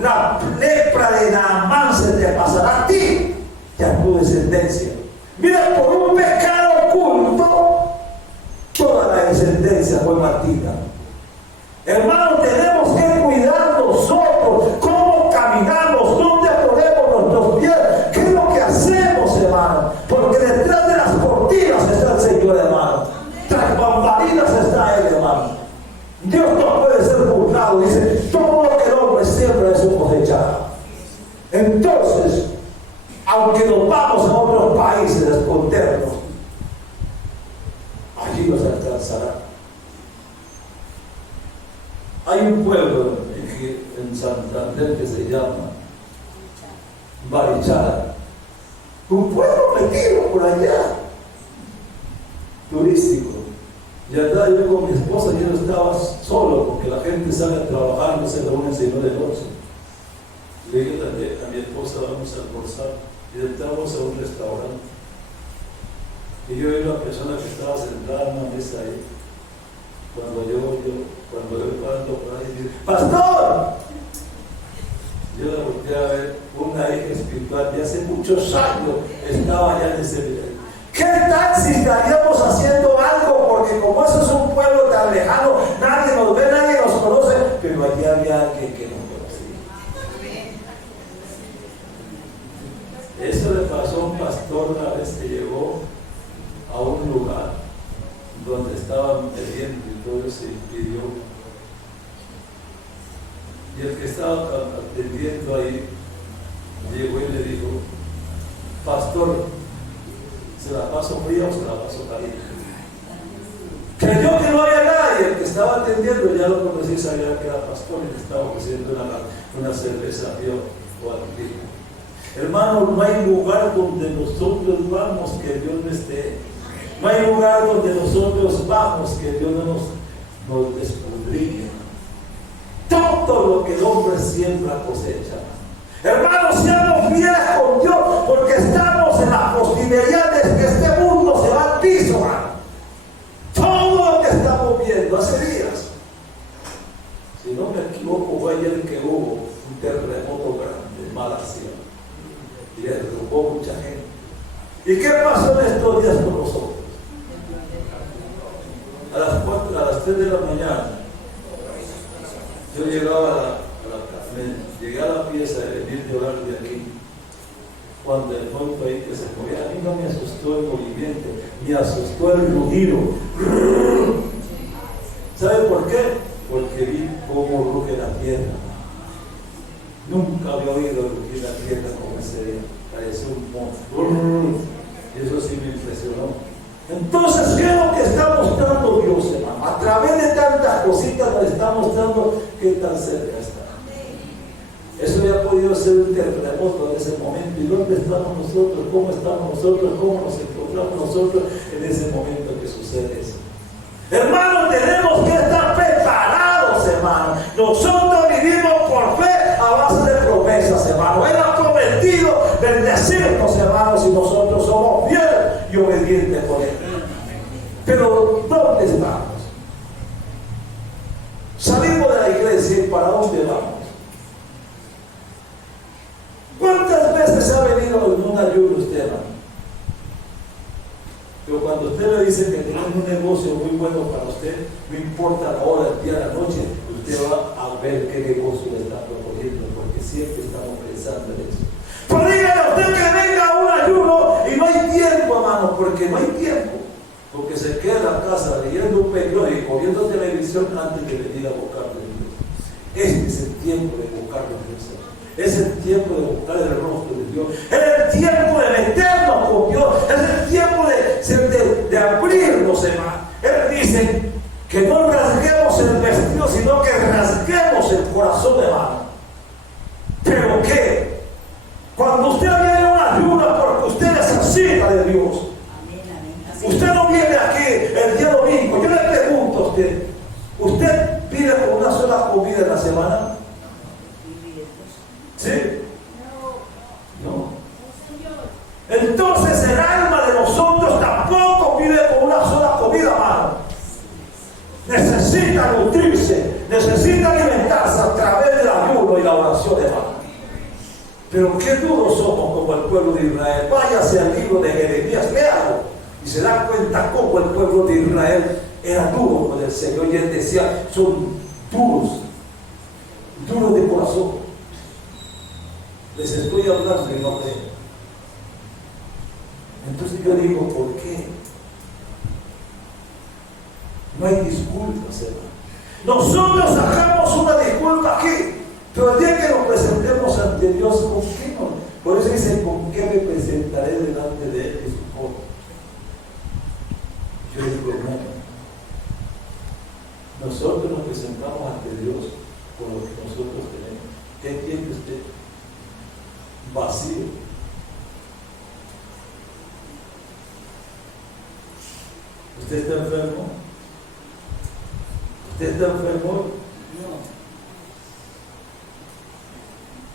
La lepra de Naamán se te pasará a ti y a tu descendencia. Mira, por un pecado oculto, toda la descendencia fue martida. Hermano, tenemos que cuidar nosotros cómo caminamos, dónde ponemos nuestros pies, qué es lo que hacemos, hermano, porque detrás de las cortinas está el Señor, hermano. Tras bambalinas está Él, hermano. Dios no puede ser burlado. Dice: todo lo que el hombre siembra es su cosechar. Entonces, aunque nos vamos a otros países a escondernos, allí nos alcanzará. Hay un pueblo en Santander que se llama Barichara, un pueblo metido por allá, turístico. Y andaba yo con mi esposa, yo no estaba solo porque la gente sale a trabajar, no se reúne sino de noche. Le dije a mi esposa: vamos a almorzar, y entramos a un restaurante. Y yo vi a una persona que estaba sentada en una mesa ahí. cuando yo cuando por ahí digo, pastor, yo la volteé a ver, una hija espiritual de hace muchos años estaba allá en ese nivel. ¿Qué tal si estaríamos haciendo algo? Porque como eso es un pueblo tan lejano, nadie nos ve, nadie nos conoce, pero allí había alguien que nos conocía. Eso le pasó a un pastor una vez que llegó a un lugar donde estaban bebiendo y todo eso y pidió. Y el que estaba atendiendo ahí llegó y le dijo, pastor, ¿se la paso fría o se la paso caliente? Creyó que no había nadie. El que estaba atendiendo ya lo conocía y sabía que era pastor y le estaba ofreciendo una cerveza o algo. Hermano, no hay lugar donde nosotros vamos que Dios no esté. No hay lugar donde nosotros vamos que Dios no nos descubría. Todo lo que el hombre siembra cosecha. Hermanos, seamos fieles con Dios, porque estamos en la posibilidad de que este mundo se va al piso, hermano. Todo lo que estamos viendo hace días, si no me equivoco, fue ayer que hubo un terremoto grande en Malasia y derrumbó mucha gente. ¿Y qué pasó en estos días con nosotros? A las 3 de la mañana yo llegaba llegué a la pieza de venir de orar de aquí, cuando el monto ahí que se movía. A mí no me asustó el movimiento, me asustó el rugido. ¿Sabe por qué? Porque vi cómo ruge la tierra. Nunca había oído rugir la tierra como ese día. Parecía un monstruo. Y eso sí me impresionó. Entonces, ¿qué es lo que está mostrando Dios, hermano? A través de tantas cositas nos está mostrando qué tan cerca está. Eso ya ha podido ser un terremoto en ese momento. ¿Y dónde estamos nosotros? ¿Cómo estamos nosotros? ¿Cómo nos encontramos nosotros en ese momento que sucede eso? Hermanos, tenemos que estar preparados, hermanos. Nosotros vivimos por fe a base de promesas, hermanos. Él ha prometido bendecirnos, hermanos, y nosotros somos fieles y obedientes por Él. Pero, ¿dónde estamos? Salimos de la iglesia y ¿para dónde vamos? ¿Cuántas veces ha venido en un ayuno usted, hermano? Pero cuando usted le dice que tiene un negocio muy bueno para usted, no importa la hora, el día, la noche, usted va a ver qué negocio le está proponiendo, porque siempre estamos pensando en eso. Pero dígale a usted que venga a un ayuno y no hay tiempo, hermano, porque no hay tiempo. Porque se queda en la casa leyendo un periódico, viendo televisión antes de venir a buscar a Dios. Este es el tiempo de buscar a Dios. Es el tiempo de buscar el rostro de Dios. Es el tiempo de meternos con Dios. Es el tiempo de abrirnos, hermano. Él dice que no rasguemos el vestido, sino que rasguemos el corazón, hermano. ¿Pero qué? Cuando usted viene a una ayuda porque usted necesita de Dios. Usted no viene aquí el día domingo. Yo le pregunto a usted, ¿usted vive con una sola comida en la semana? ¿Sí? No. Entonces el alma de nosotros tampoco vive con una sola comida, hermano. Necesita nutrirse, necesita alimentarse a través del ayuno y la oración, hermano. Pero qué duros somos como el pueblo de Israel. Váyase al libro de Jeremías, léalo y se da cuenta cómo el pueblo de Israel era duro con el Señor. Y él decía, son duros de corazón. Les estoy hablando y no creen. Entonces yo digo, ¿por qué? No hay disculpas, hermano. Nosotros sacamos una disculpa aquí, pero el día que nos presentemos ante Dios, ¿con qué no? Por eso dice, ¿con qué me presentaré delante de Él y su pueblo? Yo digo, hermano, nosotros nos presentamos ante Dios con lo que nosotros tenemos. ¿Qué tiene usted? Vacío. ¿Usted está enfermo? ¿Usted está enfermo? No.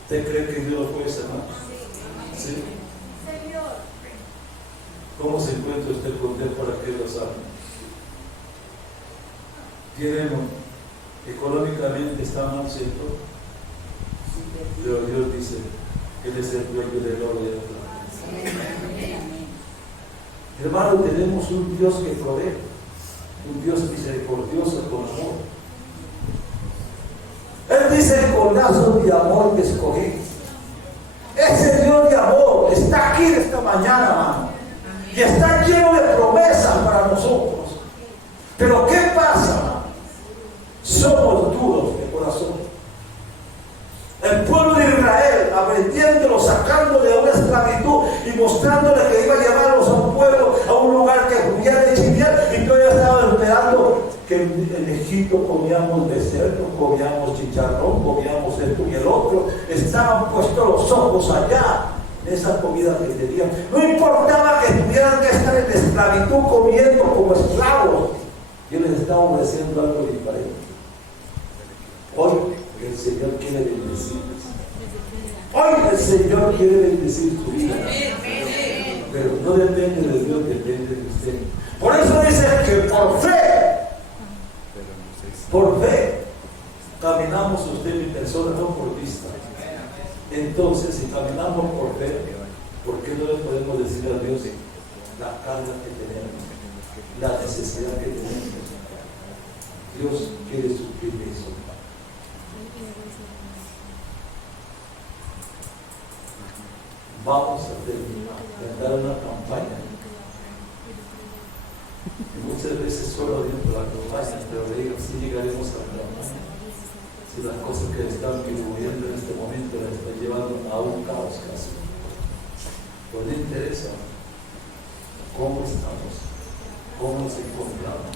¿Usted cree que Dios lo puede sanar? Sí. ¿Cómo se encuentra usted con Dios para que lo sane? Tenemos, económicamente está mal, ¿cierto? Pero Dios dice, Él es el dueño del oro y de la plata. Hermano, tenemos un Dios que provee, un Dios misericordioso con amor. Él dice, con lazos de amor te escogí. Ese Dios de amor está aquí esta mañana, hermano, y está lleno de promesas para nosotros. Pero ¿qué pasa, hermano? Somos duros de corazón. El pueblo de Israel, aprendiéndolo, sacándolo de una esclavitud y mostrándole que iba a llevarlos a un pueblo, a un lugar que pudiera chiviar, y todavía estaban esperando que en Egipto comíamos becerro, comíamos chicharrón, comíamos esto y el otro. Estaban puestos los ojos allá en esa comida que tenían. No importaba que tuvieran que estar en esclavitud comiendo como esclavos. Yo les estaba ofreciendo algo diferente. Hoy el Señor quiere bendecirles. Hoy el Señor quiere bendecir tu vida. Pero no depende de Dios, depende de usted. Por eso dice que por fe, caminamos usted y mi persona, no por vista. Entonces, si caminamos por fe, ¿por qué no le podemos decir a Dios la carga que tenemos, la necesidad que tenemos? Dios quiere suplir eso. Vamos a terminar, a dar una campaña. Y muchas veces solo dentro de la campaña, pero le digo, si llegaremos a la campaña. Si las cosas que están viviendo en este momento las están llevando a un caos casi. Pues le interesa cómo estamos, cómo nos encontramos.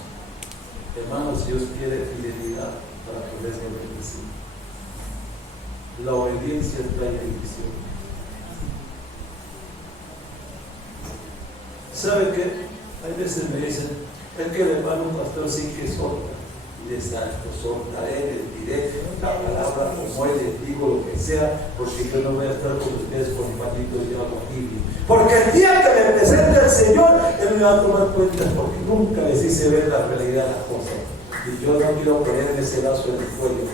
Hermanos, Dios quiere fidelidad para podernos bendecir. La obediencia trae bendición. ¿Sabe qué? Hay veces me dicen, es que el hermano pastor sí que solta. Y les soltaré, les diré la palabra como él, les digo lo que sea, porque yo no voy a estar con ustedes con manitos de agua tibia. Porque el día que me presente el Señor, Él me va a tomar cuenta, porque nunca les hice ver la realidad de las cosas. Y yo no quiero ponerme ese lazo en el cuello.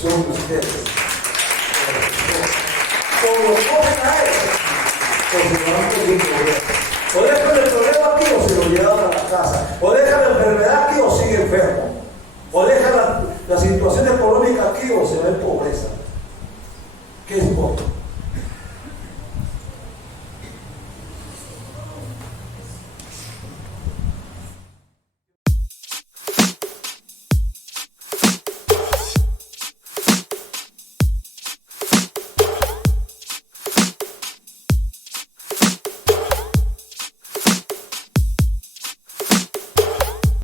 Son ustedes. Como lo pongan a Él, porque no han podido ver.